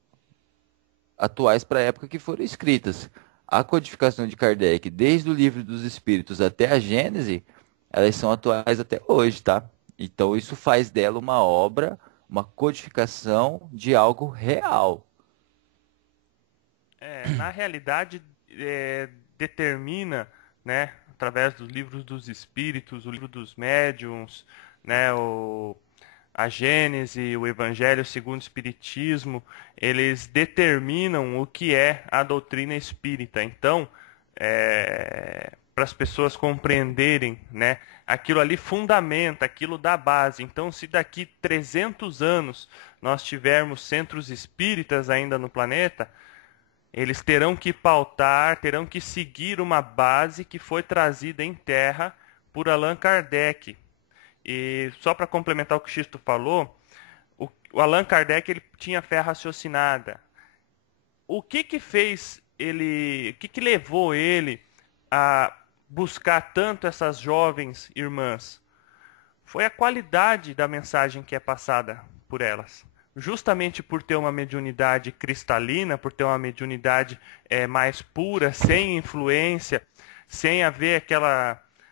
atuais para a época que foram escritas. A codificação de Kardec, desde o Livro dos Espíritos até a Gênese, elas são atuais até hoje, tá? Então isso faz dela uma obra, uma codificação de algo real. Na realidade, determina, né, através dos livros dos espíritos, o livro dos médiuns, né, a Gênese, o Evangelho segundo o Espiritismo, eles determinam o que é a doutrina espírita. Então, para as pessoas compreenderem, né, aquilo ali fundamenta, aquilo dá base. Então, se daqui 300 anos nós tivermos centros espíritas ainda no planeta, Eles terão que pautar, terão que seguir uma base que foi trazida em terra por Allan Kardec. E só para complementar o que o Xisto falou, o Allan Kardec ele tinha fé raciocinada. O que que fez ele, o que que levou ele a buscar tanto essas jovens irmãs? Foi a qualidade da mensagem que é passada por elas. Justamente por ter uma mediunidade cristalina, por ter uma mediunidade mais pura, sem influência, sem haver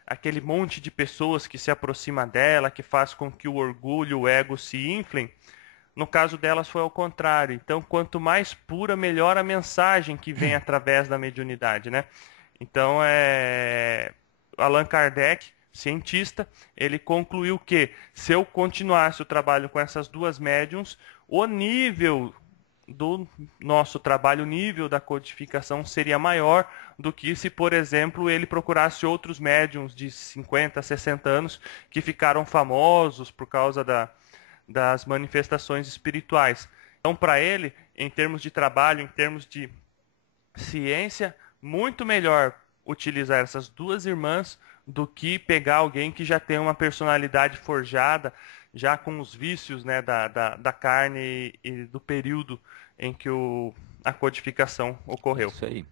aquele monte de pessoas que se aproxima dela, que faz com que o orgulho, o ego se inflem. No caso delas foi ao contrário. Então, quanto mais pura, melhor a mensagem que vem através da mediunidade, né? Então, Allan Kardec, cientista, ele concluiu que se eu continuasse o trabalho com essas duas médiums, o nível do nosso trabalho, o nível da codificação seria maior do que se, por exemplo, ele procurasse outros médiums de 50, 60 anos que ficaram famosos por causa das manifestações espirituais. Então, para ele, em termos de trabalho, em termos de ciência, muito melhor utilizar essas duas irmãs do que pegar alguém que já tem uma personalidade forjada, já com os vícios, né, da carne e do período em que a codificação ocorreu. Isso aí.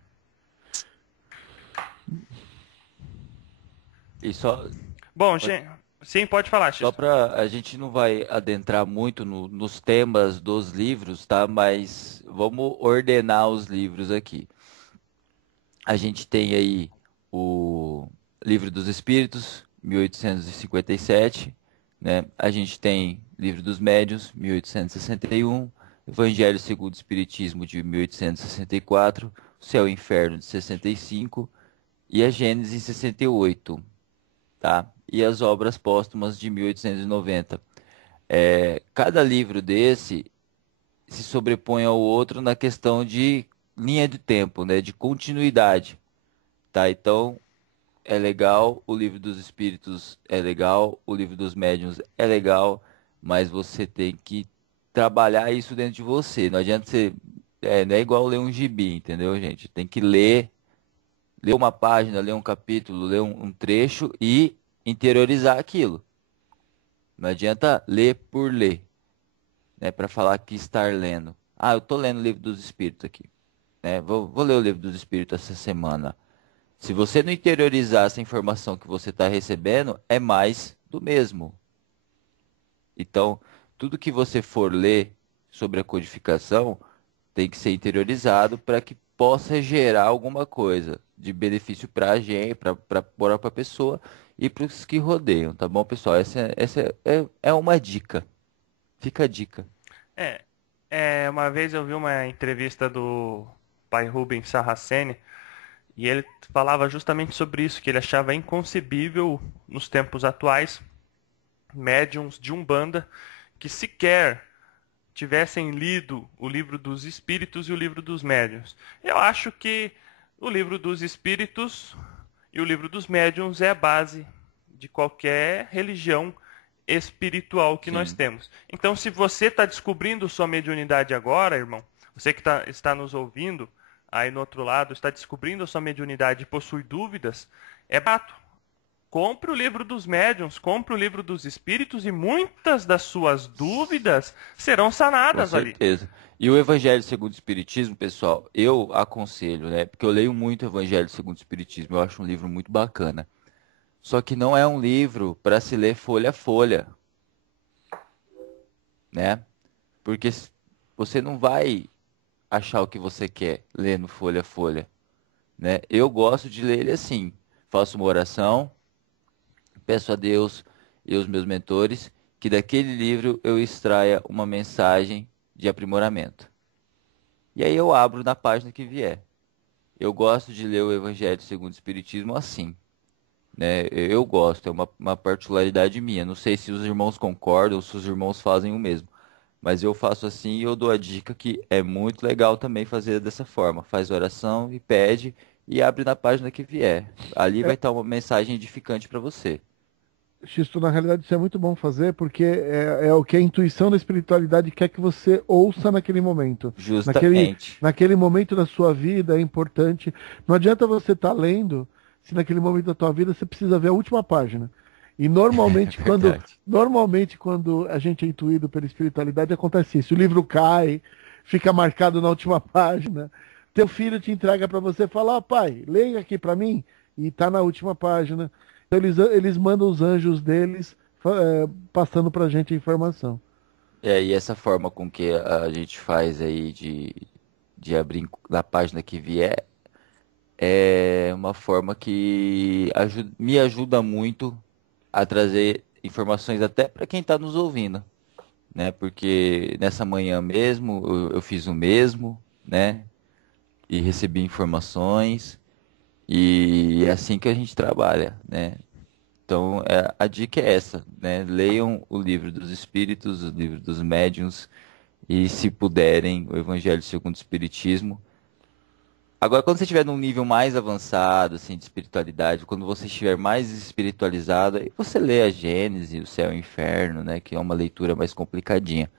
E só, Bom, gente, sim, pode falar, só Xisto. para a gente não vai adentrar muito nos temas dos livros, tá? Mas vamos ordenar os livros aqui. A gente tem aí o Livro dos Espíritos, 1857, né? A gente tem Livro dos Médiuns, 1861, Evangelho segundo o Espiritismo, de 1864, O Céu e o Inferno, de 65, e a Gênesis, em 68, tá? E as obras póstumas de 1890. Cada livro desse se sobrepõe ao outro na questão de linha de tempo, né? De continuidade, tá? Então, é legal, o Livro dos Espíritos é legal, o Livro dos Médiuns é legal, mas você tem que trabalhar isso dentro de você. Não adianta você... não é igual ler um gibi, entendeu, gente? Tem que ler uma página, ler um capítulo, ler um trecho e interiorizar aquilo. Não adianta ler por ler, né? Para falar que estar lendo. Ah, eu tô lendo o Livro dos Espíritos aqui, né? Vou ler o Livro dos Espíritos essa semana. Se você não interiorizar essa informação que você está recebendo, é mais do mesmo. Então, tudo que você for ler sobre a codificação tem que ser interiorizado para que possa gerar alguma coisa de benefício para a gente, para a própria pessoa e para os que rodeiam, tá bom, pessoal? Essa é uma dica. Fica a dica. Uma vez eu vi uma entrevista do pai Rubens Sarraceni e ele falava justamente sobre isso, que ele achava inconcebível nos tempos atuais médiums de Umbanda que sequer tivessem lido o Livro dos Espíritos e o Livro dos Médiuns. Eu acho que o Livro dos Espíritos e o Livro dos Médiuns é a base de qualquer religião espiritual que nós Sim. temos. Então, se você está descobrindo sua mediunidade agora, irmão, você que está nos ouvindo, aí no outro lado, está descobrindo a sua mediunidade e possui dúvidas, é barato. Compre o Livro dos Médiuns, compre o Livro dos Espíritos e muitas das suas dúvidas serão Com sanadas ali. certeza. E o Evangelho segundo o Espiritismo, pessoal, eu aconselho, né? Porque eu leio muito o Evangelho segundo o Espiritismo, eu acho um livro muito bacana. Só que não é um livro para se ler folha a folha, né? Porque você não vai achar o que você quer lendo folha a folha, né? Eu gosto de ler ele assim. Faço uma oração, peço a Deus e aos meus mentores que daquele livro eu extraia uma mensagem de aprimoramento. E aí eu abro na página que vier. Eu gosto de ler o Evangelho segundo o Espiritismo assim, né? Eu gosto, é uma particularidade minha. Não sei se os irmãos concordam ou se os irmãos fazem o mesmo. Mas eu faço assim e eu dou a dica que é muito legal também fazer dessa forma. Faz oração e pede e abre na página que vier. Ali vai estar uma mensagem edificante para você. Xisto, na realidade isso é muito bom fazer porque é o que a intuição da espiritualidade quer que você ouça naquele momento. Justamente. Naquele momento da sua vida é importante. Não adianta você estar lendo se naquele momento da tua vida você precisa ver a última página. E É verdade. normalmente quando a gente é intuído pela espiritualidade acontece isso. O livro cai, fica marcado na última página. Teu filho te entrega para você falar, pai, leia aqui para mim e está na última página. Então eles mandam os anjos deles passando para a gente a informação. E essa forma com que a gente faz aí de abrir na página que vier é uma forma que me ajuda muito a trazer informações até para quem está nos ouvindo, né? Porque nessa manhã mesmo eu fiz o mesmo, né? E recebi informações e é assim que a gente trabalha, né? Então a dica é essa, né? Leiam o livro dos Espíritos, o livro dos Médiuns e, se puderem, o Evangelho segundo o Espiritismo. Agora, quando você estiver num nível mais avançado, assim, de espiritualidade, quando você estiver mais espiritualizado, aí você lê a Gênese, o Céu e o Inferno, né? Que é uma leitura mais complicadinha.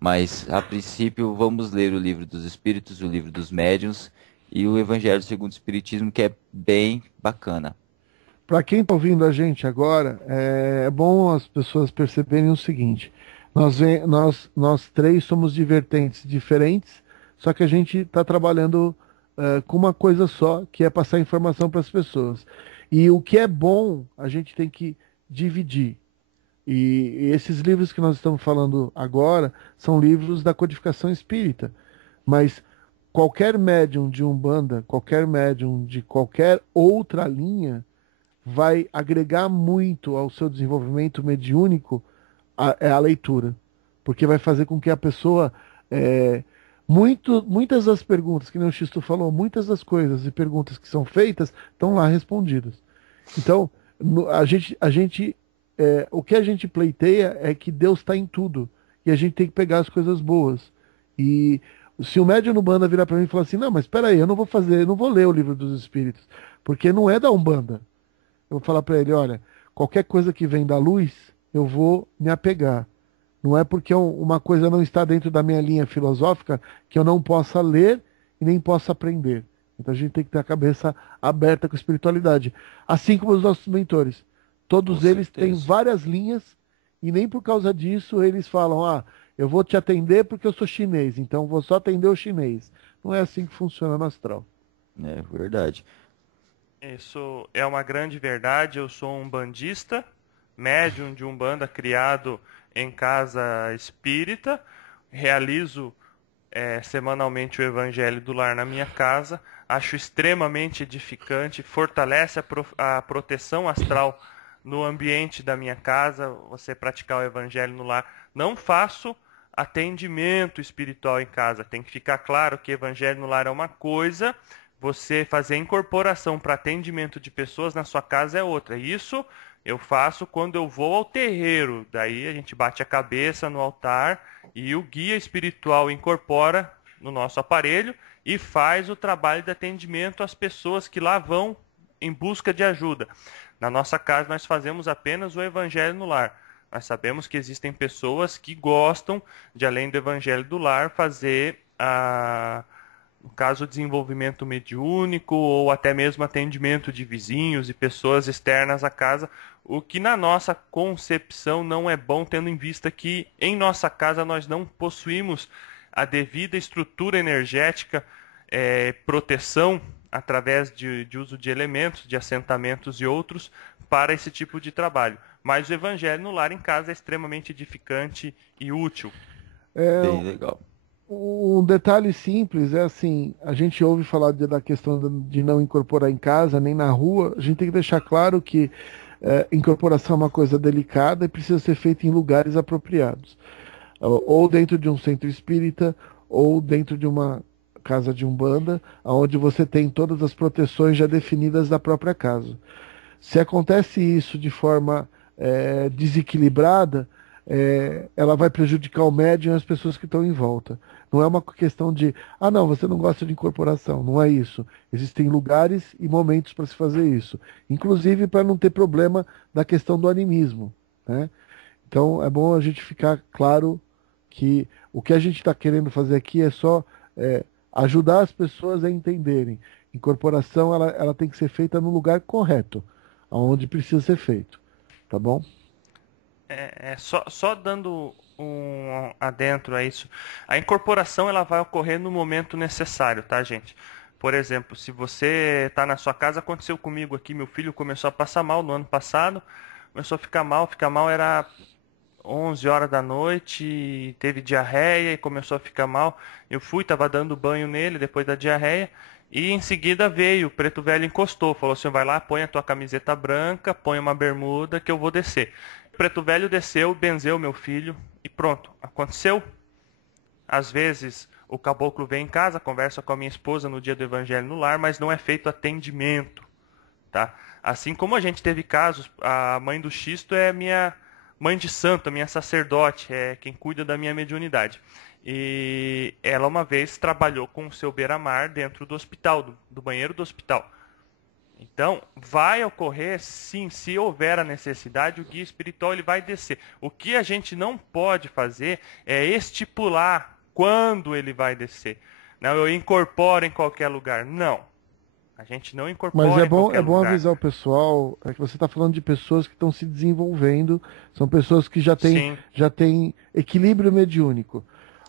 Mas, a princípio, vamos ler o livro dos Espíritos, o livro dos Médiuns e o Evangelho segundo o Espiritismo, que é bem bacana. Para quem está ouvindo a gente agora, é bom as pessoas perceberem o seguinte: nós três somos de vertentes diferentes, só que a gente está trabalhando com uma coisa só, que é passar informação para as pessoas. E o que é bom, a gente tem que dividir. E esses livros que nós estamos falando agora são livros da codificação espírita. Mas qualquer médium de Umbanda, qualquer médium de qualquer outra linha, vai agregar muito ao seu desenvolvimento mediúnico a leitura. Porque vai fazer com que a pessoa. Muitas das perguntas, que nem o Xisto falou, muitas das coisas e perguntas que são feitas estão lá respondidas. Então, o que a gente pleiteia é que Deus está em tudo. E a gente tem que pegar as coisas boas. E se o médium no Umbanda virar para mim e falar assim, não, mas espera aí, eu não vou ler o livro dos Espíritos, porque não é da Umbanda. Eu vou falar para ele, olha, qualquer coisa que vem da luz, eu vou me apegar. Não é porque uma coisa não está dentro da minha linha filosófica que eu não possa ler e nem possa aprender. Então a gente tem que ter a cabeça aberta com a espiritualidade. Assim como os nossos mentores. Com Todos eles têm certeza. várias linhas e nem por causa disso eles falam, eu vou te atender porque eu sou chinês, então vou só atender o chinês. Não é assim que funciona no astral. É verdade. Isso é uma grande verdade. Eu sou um bandista, médium de Umbanda criado em casa espírita. Realizo semanalmente o Evangelho do Lar na minha casa. Acho extremamente edificante, fortalece a proteção astral no ambiente da minha casa, você praticar o Evangelho no lar. Não faço atendimento espiritual em casa. Tem que ficar claro que Evangelho no lar é uma coisa, você fazer incorporação para atendimento de pessoas na sua casa é outra. Isso eu faço quando eu vou ao terreiro. Daí a gente bate a cabeça no altar e o guia espiritual incorpora no nosso aparelho e faz o trabalho de atendimento às pessoas que lá vão em busca de ajuda. Na nossa casa nós fazemos apenas o Evangelho no lar. Nós sabemos que existem pessoas que gostam de, além do Evangelho do lar, fazer no caso, desenvolvimento mediúnico ou até mesmo atendimento de vizinhos e pessoas externas à casa, o que na nossa concepção não é bom, tendo em vista que em nossa casa nós não possuímos a devida estrutura energética, proteção através de uso de elementos, de assentamentos e outros para esse tipo de trabalho. Mas o Evangelho no lar em casa é extremamente edificante e útil. Bem legal. Um detalhe simples é assim, a gente ouve falar da questão de não incorporar em casa, nem na rua, a gente tem que deixar claro que incorporação é uma coisa delicada e precisa ser feita em lugares apropriados. Ou dentro de um centro espírita, ou dentro de uma casa de umbanda, onde você tem todas as proteções já definidas da própria casa. Se acontece isso de forma desequilibrada, ela vai prejudicar o médium e as pessoas que estão em volta. Não é uma questão de, não, você não gosta de incorporação. Não é isso. Existem lugares e momentos para se fazer isso. Inclusive para não ter problema da questão do animismo, né? Então é bom a gente ficar claro que o que a gente está querendo fazer aqui é só ajudar as pessoas a entenderem. Incorporação ela tem que ser feita no lugar correto, onde precisa ser feito. Tá bom? Só dando um adentro a isso. A incorporação ela vai ocorrer no momento necessário, tá, gente? Por exemplo, se você está na sua casa, aconteceu comigo aqui, meu filho começou a passar mal no ano passado, começou a ficar mal era 11 horas da noite, teve diarreia e começou a ficar mal. Eu fui, estava dando banho nele depois da diarreia e em seguida veio, o preto velho encostou, falou assim, vai lá, põe a tua camiseta branca, põe uma bermuda que eu vou descer. O preto velho desceu, benzeu meu filho e pronto, aconteceu. Às vezes o caboclo vem em casa, conversa com a minha esposa no dia do evangelho no lar, mas não é feito atendimento, tá? Assim como a gente teve casos, a mãe do Xisto é minha mãe de santo, minha sacerdote, é quem cuida da minha mediunidade. E ela uma vez trabalhou com o seu beira-mar dentro do hospital, do banheiro do hospital. Então, vai ocorrer, sim, se houver a necessidade, o guia espiritual ele vai descer. O que a gente não pode fazer é estipular quando ele vai descer. Não, eu incorporo em qualquer lugar. Não. A gente não incorpora Mas é em bom, qualquer lugar. avisar o pessoal, que você está falando de pessoas que estão se desenvolvendo, são pessoas que já Sim. têm equilíbrio mediúnico.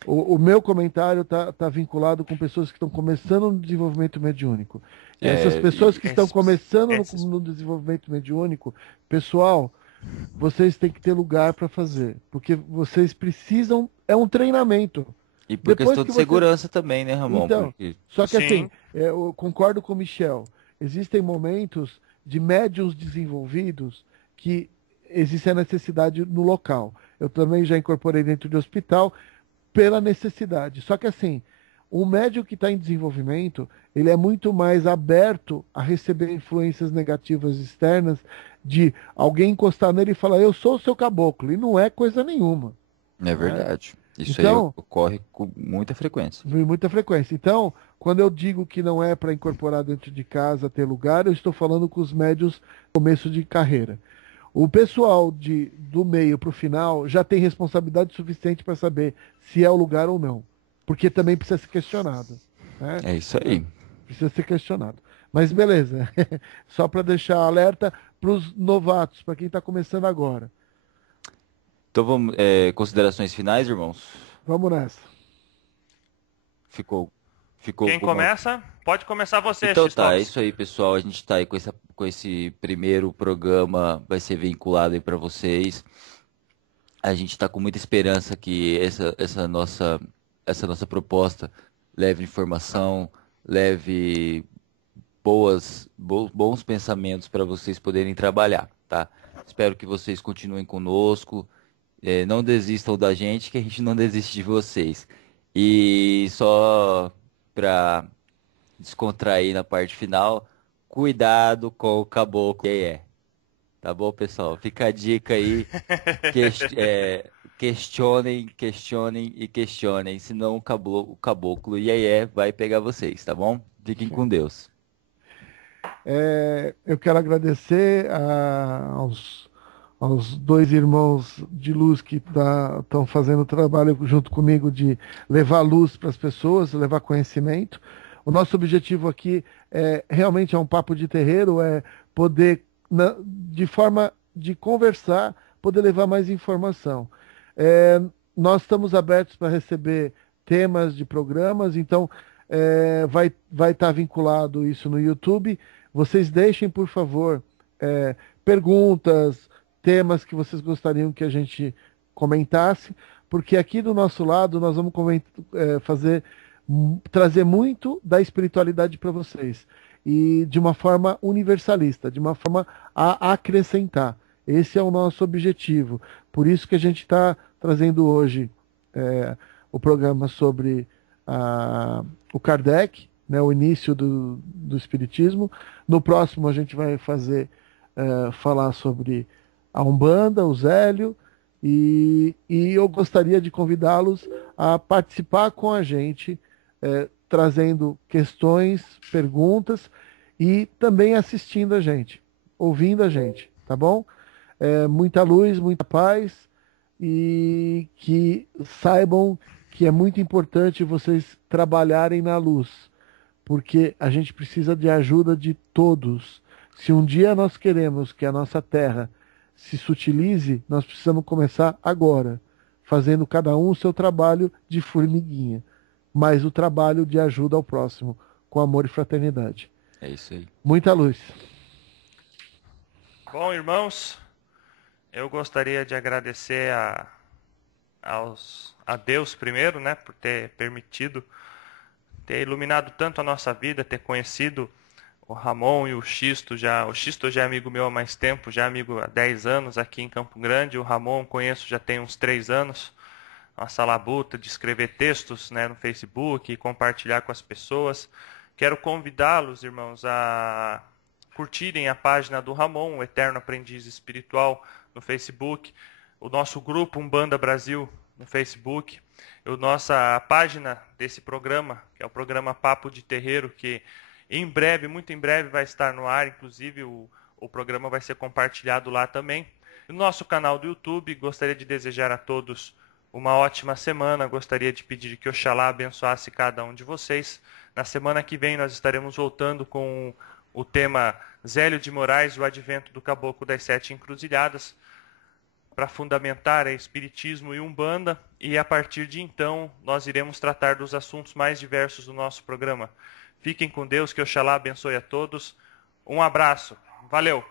O meu comentário está vinculado com pessoas que estão começando no desenvolvimento mediúnico. E essas pessoas que estão começando no desenvolvimento mediúnico, pessoal, vocês têm que ter lugar para fazer, porque vocês precisam, é um treinamento. E por Depois questão que de você- segurança também, né, Ramon? Então, Porque só que Sim. assim, eu concordo com o Michel. Existem momentos de médiuns desenvolvidos que existe a necessidade no local. Eu também já incorporei dentro de hospital pela necessidade. Só que assim, o médium que está em desenvolvimento, ele é muito mais aberto a receber influências negativas externas de alguém encostar nele e falar, eu sou o seu caboclo. E não é coisa nenhuma. é verdade. Isso Então- aí ocorre com muita frequência. Com muita frequência. Então, quando eu digo que não é para incorporar dentro de casa, ter lugar, eu estou falando com os médios começo de carreira. O pessoal do meio para o final já tem responsabilidade suficiente para saber se é o lugar ou não. Porque também precisa ser questionado, né? É isso aí. Precisa ser questionado. Mas beleza. Só para deixar alerta para os novatos, para quem está começando agora. Então vamos, considerações finais, irmãos? Vamos nessa. Ficou Quem como- começa? Pode começar você, Então Xistovski. tá, é isso aí, pessoal. A gente tá aí com esse primeiro programa, vai ser vinculado aí para vocês. A gente tá com muita esperança que essa nossa proposta leve informação, leve bons pensamentos para vocês poderem trabalhar, tá? Espero que vocês continuem conosco, não desistam da gente, que a gente não desiste de vocês. E só para descontrair na parte final, cuidado com o caboclo. Tá bom, pessoal? Fica a dica aí. Questionem e questionem, senão o caboclo vai pegar vocês, tá bom? Fiquem com Deus. Eu quero agradecer aos dois irmãos de luz que estão fazendo o trabalho junto comigo de levar luz para as pessoas, levar conhecimento. O nosso objetivo aqui realmente é um papo de terreiro, é poder, de forma de conversar, poder levar mais informação. Nós estamos abertos para receber temas de programas, então vai estar vinculado isso no YouTube. Vocês deixem, por favor, perguntas, temas que vocês gostariam que a gente comentasse, porque aqui do nosso lado nós vamos trazer muito da espiritualidade para vocês, e de uma forma universalista, de uma forma a acrescentar. Esse é o nosso objetivo. Por isso que a gente está trazendo hoje o programa sobre o Kardec, né, o início do Espiritismo. No próximo a gente vai falar sobre a Umbanda, o Zélio, E eu gostaria de convidá-los a participar com a gente, trazendo questões, perguntas e também assistindo a gente, ouvindo a gente, tá bom? Muita luz, muita paz e que saibam que é muito importante vocês trabalharem na luz, porque a gente precisa de ajuda de todos. Se um dia nós queremos que a nossa terra se sutilize, nós precisamos começar agora, fazendo cada um o seu trabalho de formiguinha, mas o trabalho de ajuda ao próximo, com amor e fraternidade. É isso aí. Muita luz. Bom, irmãos, eu gostaria de agradecer a Deus primeiro, né, por ter permitido, ter iluminado tanto a nossa vida, ter conhecido o Ramon e o Xisto já. O Xisto já é amigo meu há mais tempo, já é amigo há 10 anos aqui em Campo Grande. O Ramon conheço já tem uns 3 anos. Nossa labuta de escrever textos, né, no Facebook e compartilhar com as pessoas. Quero convidá-los, irmãos, a curtirem a página do Ramon, o Eterno Aprendiz Espiritual, no Facebook. O nosso grupo Umbanda Brasil no Facebook. A página desse programa, que é o programa Papo de Terreiro, que em breve, muito em breve, vai estar no ar. Inclusive, o programa vai ser compartilhado lá também. No nosso canal do YouTube, gostaria de desejar a todos uma ótima semana. Gostaria de pedir que Oxalá abençoasse cada um de vocês. Na semana que vem, nós estaremos voltando com o tema Zélio de Moraes e o Advento do Caboclo das Sete Encruzilhadas, para fundamentar Espiritismo e Umbanda. E a partir de então, nós iremos tratar dos assuntos mais diversos do nosso programa. Fiquem com Deus, que Oxalá abençoe a todos. Um abraço. Valeu!